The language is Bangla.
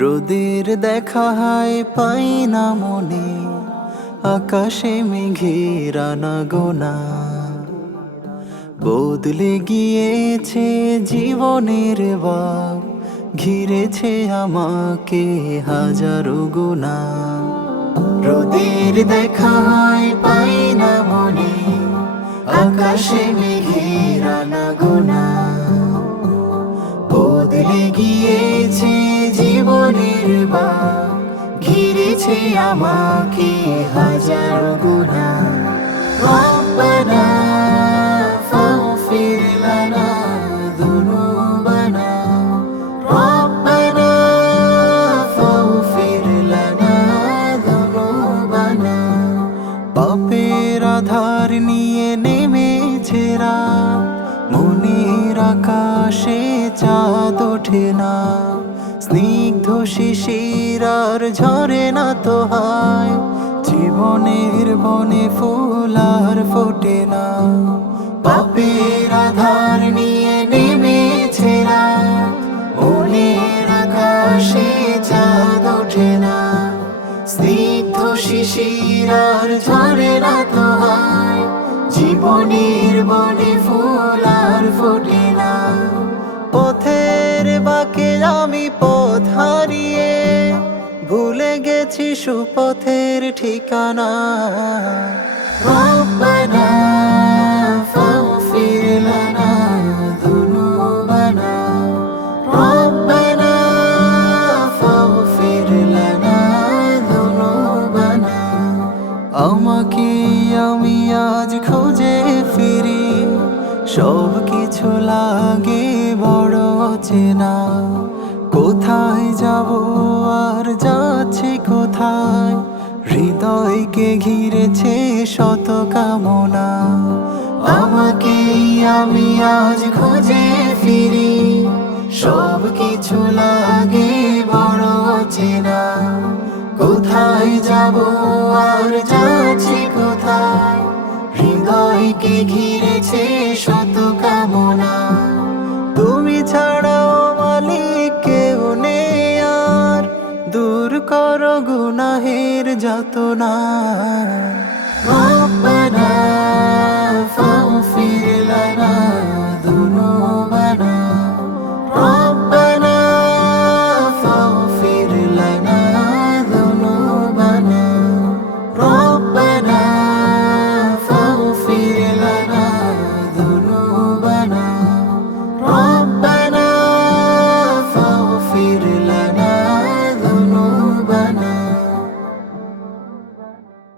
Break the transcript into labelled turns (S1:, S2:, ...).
S1: রোদের দেখা হায় পাই না মনে, আকাশে মেঘের গোনা বদলে গিয়েছে জীবনের বাপ, ঘিরেছে আমাকে হাজার গুণা। রোদের দেখা হয় পাই না মনে, আকাশে মেঘে গোনা বদলে গিয়েছে জীবনের বা ঘিরেছে আমাকে হাজার গুণা। রব্বানা ফাগফির নিয়ে নেমেছে রাত মনের আকাশে চাঁদ ওঠে না। স্নিগ্ধ শিশির ঝরে না তো হায়। জীবনের বনে ফুল আর ফোটে না। পাপের আধার নিয়ে নেমেছে মনের আকাশে চাঁদ ওঠে না। স্নিগ্ধ শিশির ঝরে আমি পথ হারিয়ে ভুলে গেছি সুপথের ঠিকানা। আমাকে আমি আজ খুঁজে ফিরি সব কিছু লাগে বড় চেনা। কোথায় যাব আর যাচ্ছি কোথায়? হৃদয়কে ঘিরেছে শত কামনা। আমাকে আমি আজ খুঁজে ফিরি। সব কিছু লাগে বড় চেনা। কোথায় যাব আর যাচ্ছি কোথায়? হৃদয়কে ঘিরেছে শত কামনা। গুনাহের যত না রব্বানা ফাগফির লানা